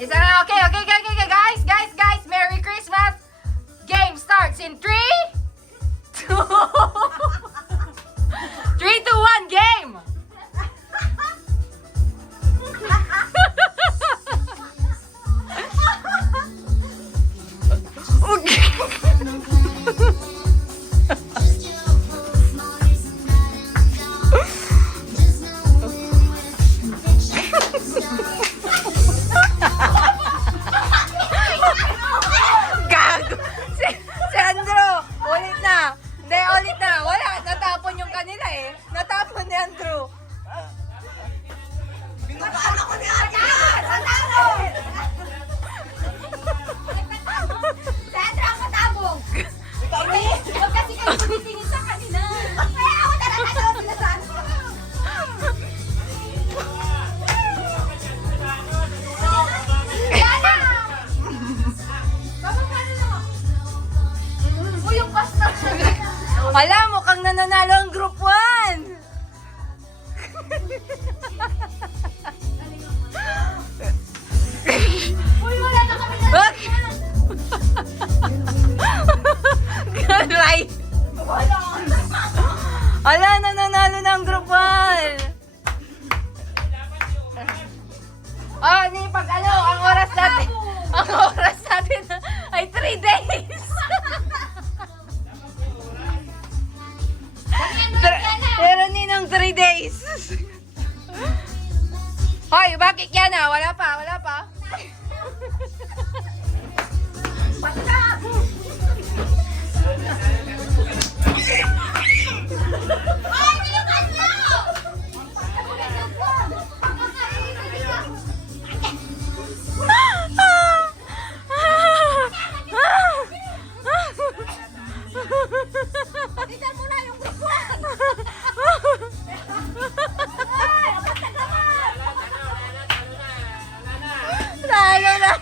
Isa na, okay, guys, Merry Christmas! Game starts in 3, 2, 3, 2, 1, game! Gago! Si Andrew! Ulit na! Hindi, ulit na! Wala! Natapon yung kanila eh! Natapon ni Andrew! Binutaan ako ni Adyan! Matapong! Sandra ang matabong! Huwag kasi kayo tumitingin sa kanina. Kaya ako talaga daw sila Sandra. Yana! Bababa na lang. Uy, yung pasta. Alam, mukhang nananalo ang group 1! Uy, wala na kami na. Wag! Galay! Wala. Ala, nananalo na ang group 1! Ah, ni pag ano, ang oras natin ay 3 days! Pero ninong 3 days! Hoy, bakit yan ah? Wala pa. Basta! Ay, bilisan niyo! Bilisan ko! Bilisan mo na yung grupuan! Ay, basta naman! Lalo na!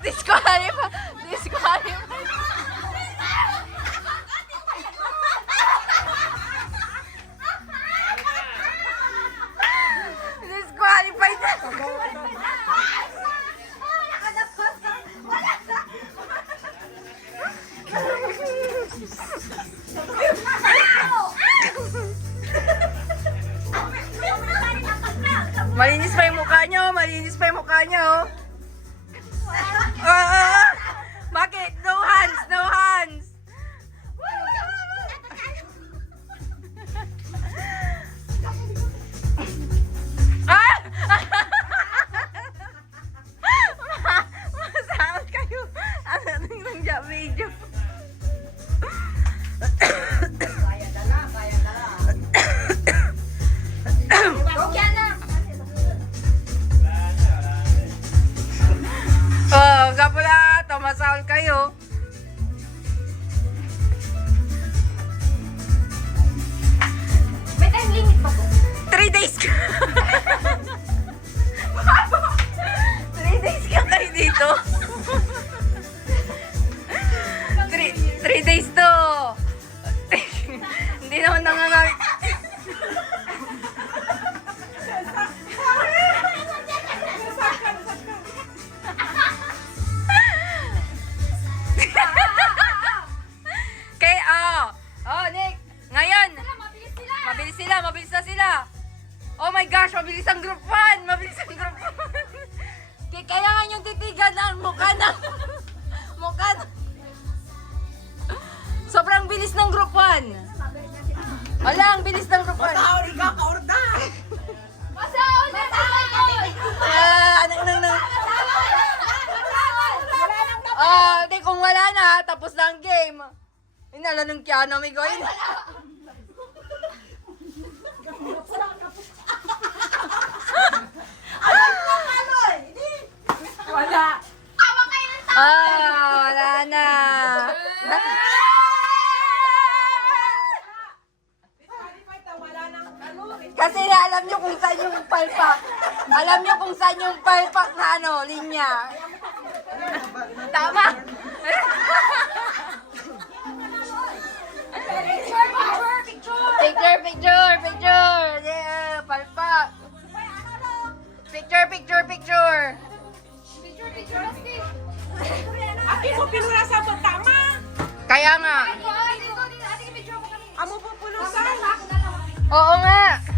Disqualify! Disqualified na! Malinis pa yung mukha nyo, Bakit? No hands! Ah! Masakot kayo. Ano nang video? Oh, kapula, tumasahol kayo. May time limit ba po? 3 days ka. 3 days ka kayo dito. 3 days to. Hindi naman nangangamit. Nick, ngayon, mabilis na sila. Oh my gosh, mabilis ang group 1. Kailangan yung titigan ng mukha na. Sobrang bilis ng group 1. Wala, ang bilis ng group 1. Masaon na tayo! Di kung wala na, tapos na ang game. Inala nung Kiana, may gawin. Wala! Awa kayo ng tao! Wala na. Kasi alam nyo kung saan yung palpak. Na linya. Tama. Picture! picture, picture. Yeah, palpak. Picture, picture, picture. Picture, Asti. Ate mo pinulasan mo tama. Kaya nga. Ate, picture ko kami. Amo po pulusan. Oo nga.